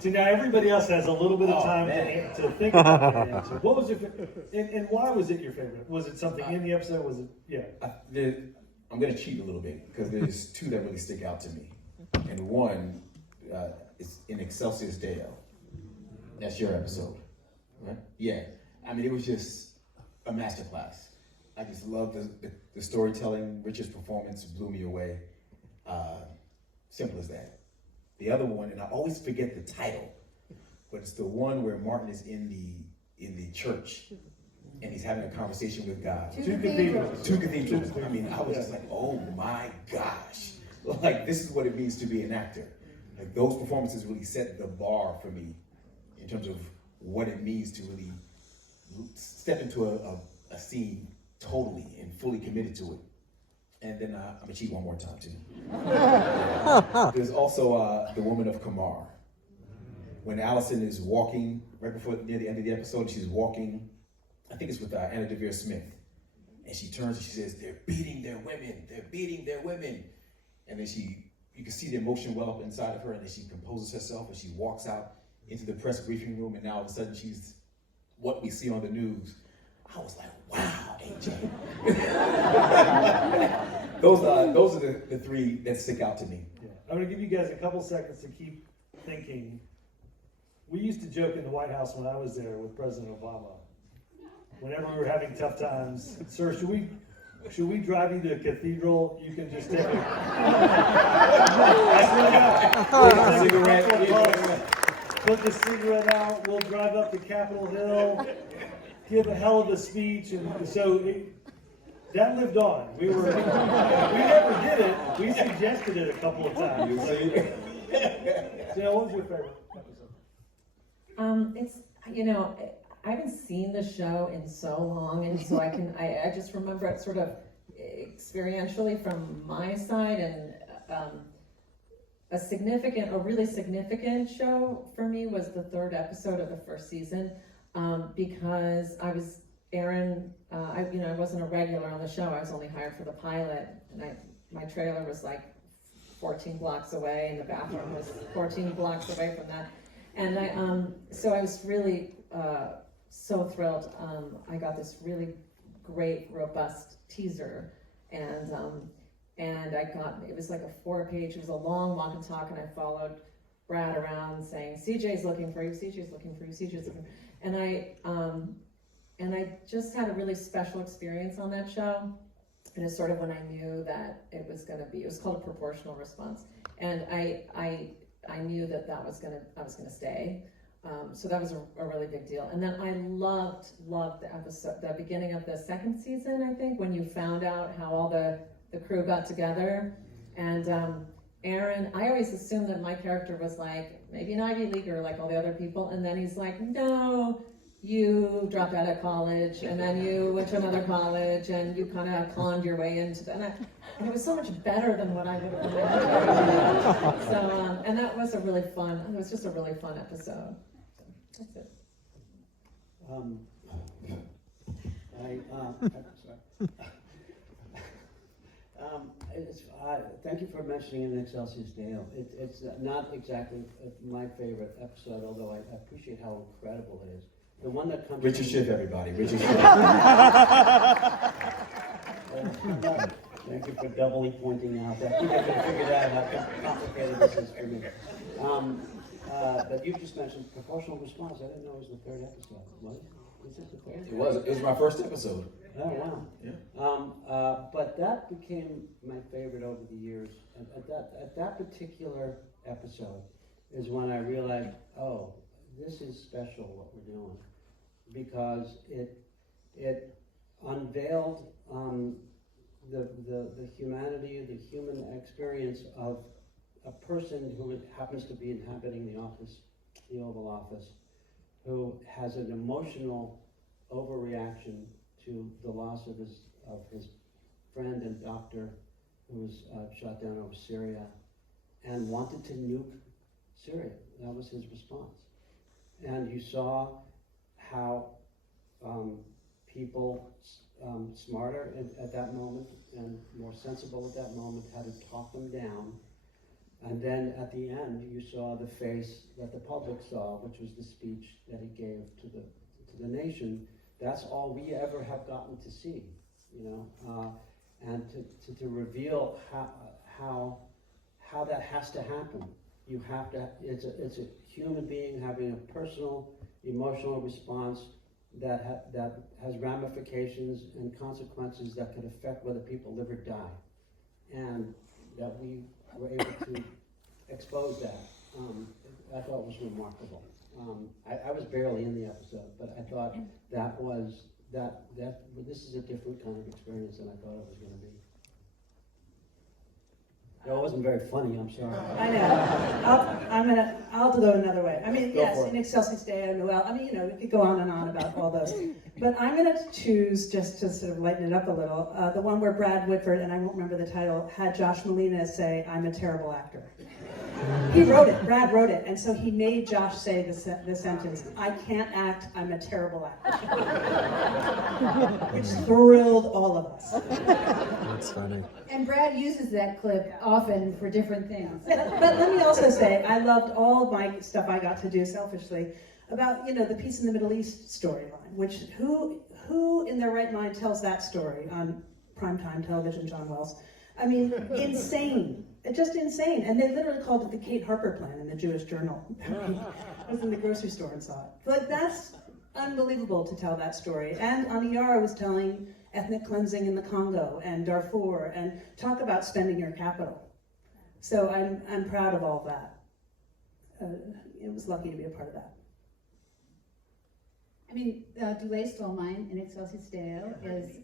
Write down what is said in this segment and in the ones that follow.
So now everybody else has a little bit of time to think about that answer. What was your and why was it your favorite? Was it something in the episode? Was it I'm gonna cheat a little bit because there's two that really stick out to me, and one is in Excelsius Deo. That's your episode, right? Yeah. I mean, it was just a masterclass. I just love the storytelling. Richard's performance blew me away. Simple as that. The other one, and I always forget the title, but it's the one where Martin is in the church and he's having a conversation with God. Two cathedrals. Two cathedrals. I mean, I was just like, oh my gosh. Like, this is what it means to be an actor. Like, those performances really set the bar for me in terms of what it means to really step into a scene totally and fully committed to it. And then I'm gonna cheat one more time too. There's also The Woman of Kamar. When Allison is walking, right before near the end of the episode, she's walking, I think it's with Anna Deavere Smith. And she turns and she says, they're beating their women, they're beating their women. And then you can see the emotion well up inside of her, and then she composes herself and she walks out into the press briefing room, and now all of a sudden she's what we see on the news. I was like, wow, AJ. Those are the three that stick out to me. Yeah. I'm gonna give you guys a couple seconds to keep thinking. We used to joke in the White House when I was there with President Obama. Whenever we were having tough times, sir, should we drive you to a cathedral? You can just take a cigarette. Put the cigarette out. We'll drive up to Capitol Hill, give a hell of a speech, and so that lived on. We never did it. We suggested it a couple of times. So, what was your favorite episode? It's I haven't seen the show in so long, and so I just remember it sort of experientially from my side, and a really significant show for me was the third episode of the first season, because Aaron, I wasn't a regular on the show. I was only hired for the pilot, and my trailer was like 14 blocks away, and the bathroom was 14 blocks away from that, and so I was really so thrilled. I got this really great, robust teaser, and it was like a 4-page, it was a long walk and talk, and I followed Brad around saying, CJ's looking for you, CJ's looking for you, CJ's looking for you. And I just had a really special experience on that show, and it's sort of when I knew that it was called a proportional response, and I knew that I was gonna stay. So that was a really big deal. And then I loved the episode, the beginning of the second season, I think, when you found out how all the crew got together. And Aaron, I always assumed that my character was like, maybe an Ivy Leaguer like all the other people. And then he's like, no, you dropped out of college, and then you went to another college, and you kind of conned your way into that. And it was so much better than what I would have imagined. So, and that was it was just a really fun episode. That's it. Thank you for mentioning an Excelsius Deo. It's not exactly my favorite episode, although I appreciate how incredible it is. The one that comes. Richard Schiff, everybody. Richard Schiff. Thank you for doubly pointing out that. You can figure out how complicated this is for me. But you just mentioned proportional response. I didn't know it was the third episode. Was it? Is it the third? It was my first episode. Oh, wow. Yeah. But that became my favorite over the years. At that particular episode is when I realized, oh, this is special what we're doing, because it unveiled the humanity, the human experience of a person who happens to be inhabiting the Oval Office, who has an emotional overreaction to the loss of his friend and doctor who was shot down over Syria, and wanted to nuke Syria. That was his response. And you saw how people smarter at that moment and more sensible at that moment had to talk them down And then at the end, you saw the face that the public saw, which was the speech that he gave to the nation. That's all we ever have gotten to see, you know, and to reveal how that has to happen. You have to. It's a human being having a personal, emotional response that has ramifications and consequences that could affect whether people live or die, and that we were able to expose that. I thought was remarkable. I was barely in the episode, but I thought this is a different kind of experience than I thought it was going to be. It wasn't very funny, I'm sorry. I know. I'll do it another way. I mean, Go yes, for it. in Excelsis Deo, Noel. I mean, you know, we could go on and on about all those. But I'm going to choose, just to sort of lighten it up a little, the one where Brad Whitford, and I won't remember the title, had Josh Molina say, "I'm a terrible actor." He wrote it, Brad wrote it, and so he made Josh say the sentence, "I can't act, I'm a terrible actor." Which thrilled all of us. That's funny. And Brad uses that clip often for different things. But let me also say, I loved all of my stuff I got to do selfishly about, you know, the Peace in the Middle East storyline, which who in their right mind tells that story on primetime television, John Wells? I mean, insane. Just insane. And they literally called it the Kate Harper Plan in the Jewish Journal. I was in the grocery store and saw it. But that's unbelievable to tell that story. And Aniyara was telling ethnic cleansing in the Congo and Darfur, and talk about spending your capital. So I'm proud of all that. It was lucky to be a part of that. I mean, Dulé Stole Mine in Excelsis Deo is,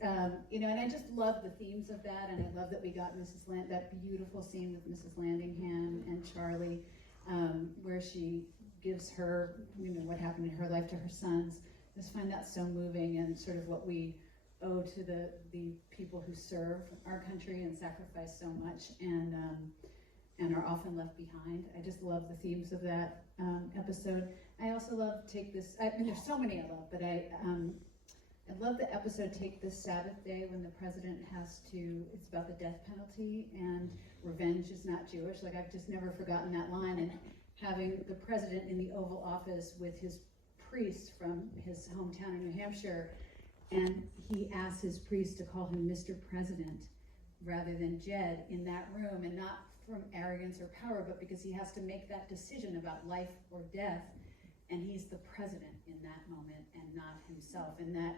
you know, and I just love the themes of that, and I love that we got that beautiful scene with Mrs. Landingham and Charlie, where she gives her, you know, what happened in her life to her sons. I just find that so moving, and sort of what we owe to the people who serve our country and sacrifice so much, and are often left behind. I just love the themes of that episode. I also love I mean, there's so many I love, but I love the episode Take This Sabbath Day, when the president has to, it's about the death penalty, and revenge is not Jewish. Like, I've just never forgotten that line, and having the president in the Oval Office with his priest from his hometown in New Hampshire, and he asks his priest to call him Mr. President rather than Jed in that room, and not from arrogance or power, but because he has to make that decision about life or death, and he's the president in that moment and not himself. And that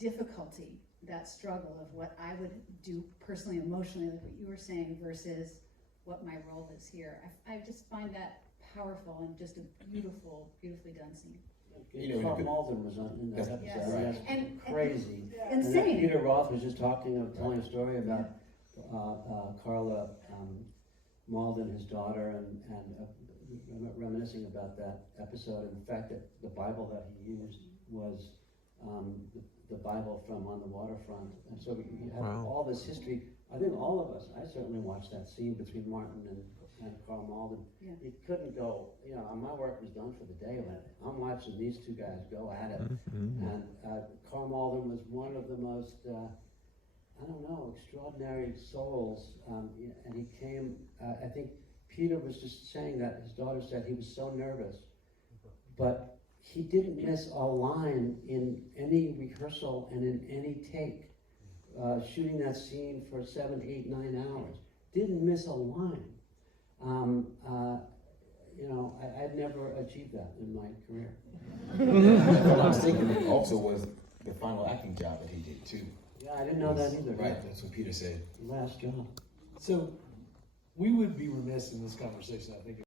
difficulty, that struggle of what I would do personally, emotionally, like what you were saying, versus what my role is here. I just find that powerful and just a beautifully done scene. You know, Carl Malden was in that episode. Yes. That's And crazy. insane. And Peter Roth was just telling a story about Carla Malden, his daughter, and reminiscing about that episode, and the fact that the Bible that he used was the Bible from On the Waterfront. And so you have all this history. I think all of us, I certainly watched that scene between Martin and Carl Malden. Yeah. It couldn't go, you know, my work was done for the day. I'm watching these two guys go at it. And Carl Malden was one of the most, extraordinary souls. And he came, I think Peter was just saying that, his daughter said he was so nervous, but he didn't miss a line in any rehearsal and in any take. Shooting that scene for 7, 8, 9 hours. Didn't miss a line. You know, I'd never achieved that in my career. What I was thinking also was the final acting job that he did too. Yeah, I didn't know that either. Right, that's what Peter said. Last job. So we would be remiss in this conversation, I think,